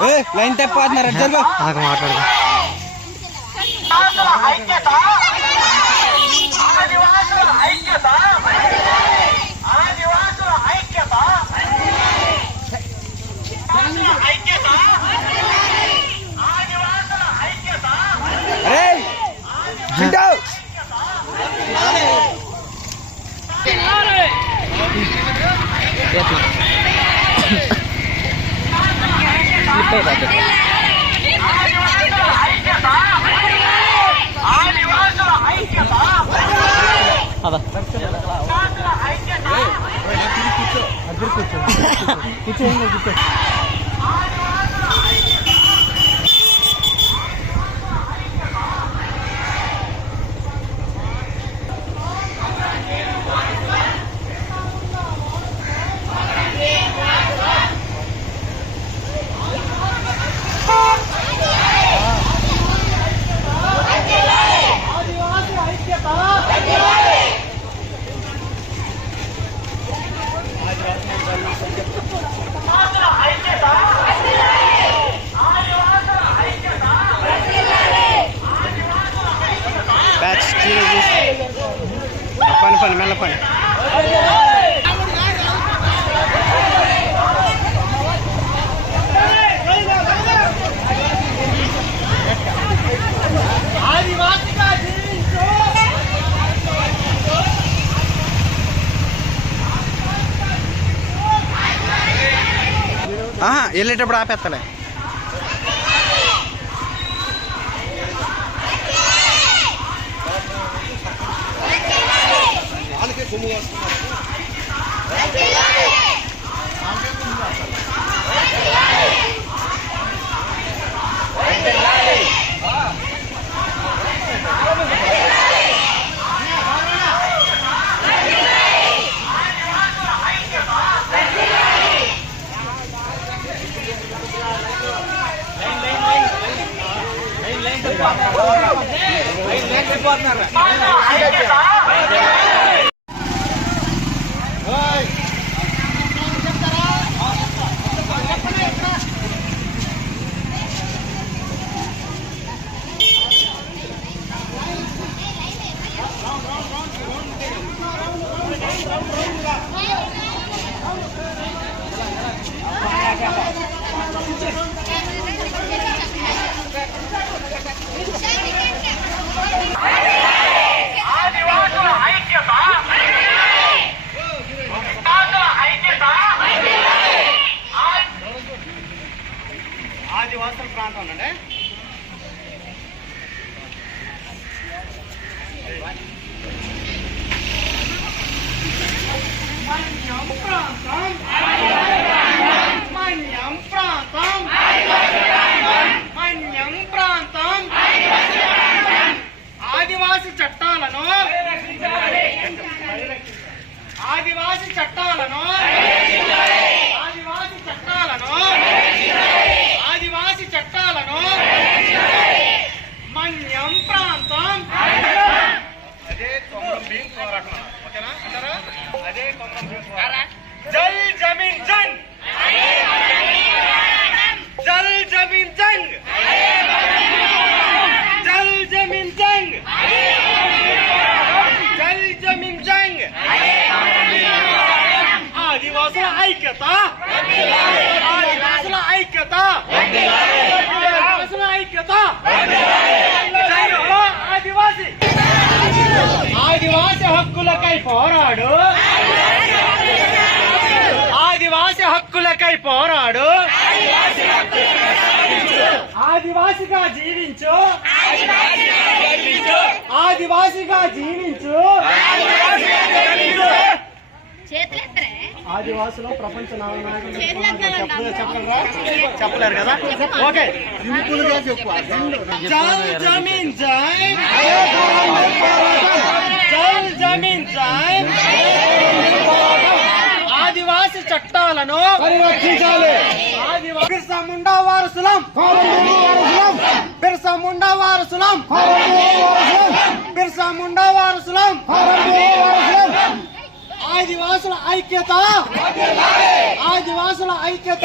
ఏ line తప్పిపోతున్నారు జరుగు నాకు మాట్లాడదు అరే పని పని ఆహా, వెళ్ళేటప్పుడు ఆపేస్తలే కుమ్ము వస్తున్నారు అండి మన్యం ప్రాంతం. మన్యం ప్రాంతం. మన్యం ప్రాంతం. ఆదివాసి చట్టాలను. ఆదివాసి చట్టాలను. ఐక్యత? ఆదివాసుల ఐక్యత? ఆదివాసుల ఐక్యత? ఆదివాసి. ఆదివాసి హక్కులకై పోరాడు. ఆదివాసి హక్కులకై పోరాడు. ఆదివాసిగా జీవించు. ఆదివాసిగా జీవించు. ఆదివాసులు ప్రపంచ చెప్పలేరా? కదా? ఓకే. జల్ జమీన్ జై జల్ జమీన్ జై ఆదివాసి చట్టాలను పరిరక్షించాలి. ఆదివాసి బిర్సా ముండా వారసులం. బిర్సా ముండా వారసులం. బిర్సా ముండా వారసులం. ఆదివాసుల ఐక్యత ఆదివాసుల ఐక్యత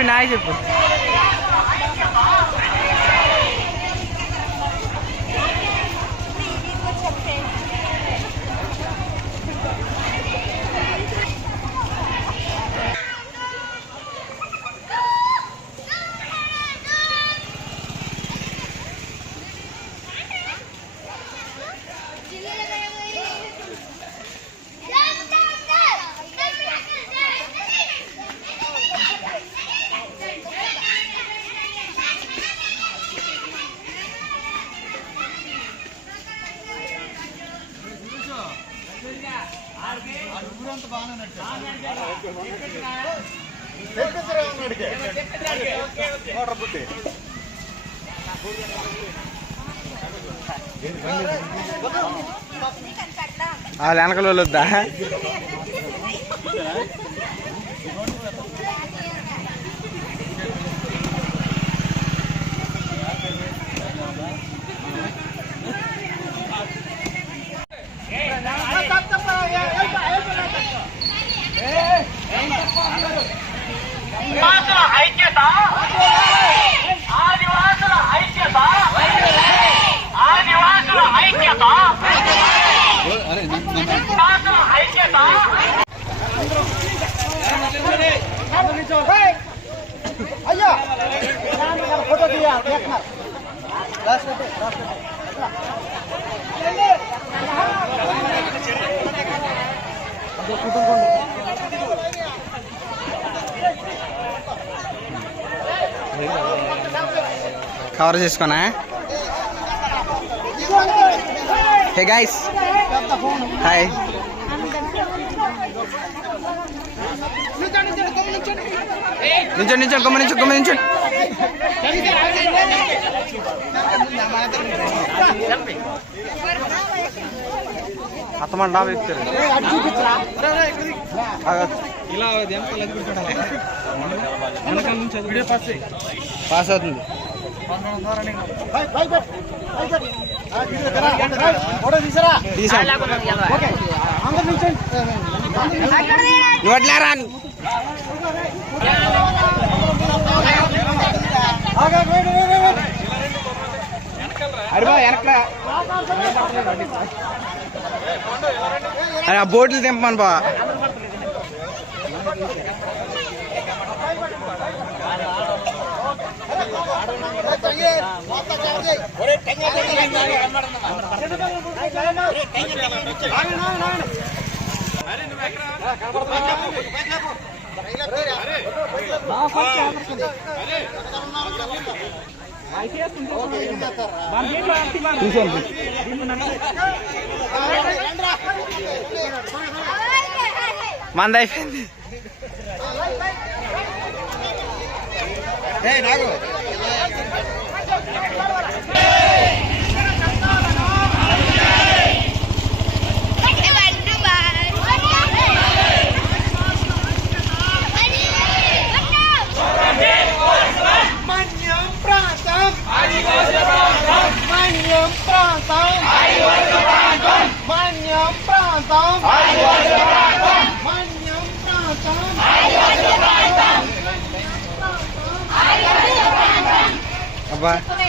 পিনাই যাব। రమ్మన్నా హాయ్ చెప్పి వద్దా ఆదివాసుల ఐక్యత ఆదివాసుల ఐక్యత ఆదివాసుల ఐక్యత ఆదివాసుల ఐక్యత అయ్యా ఫోటో తీయ తీస్తున్నారు కవర్ చేసుకోనా హే గాయస్ హాయ్ నించోండి నించోండి గమ్మ నించో గమ్మ నించోండి అత్తమండి డాబా ఎక్కుతారు ఇలా పాస్ అవుతుంది. నువ్వు అరే ఆగా, వెయిట్, వెయిట్, వెయిట్, వెయిట్. అరే దింపమని బా తీసేయండి మంద అయిపోయింది మన్యం 党，大，大，大，拜拜。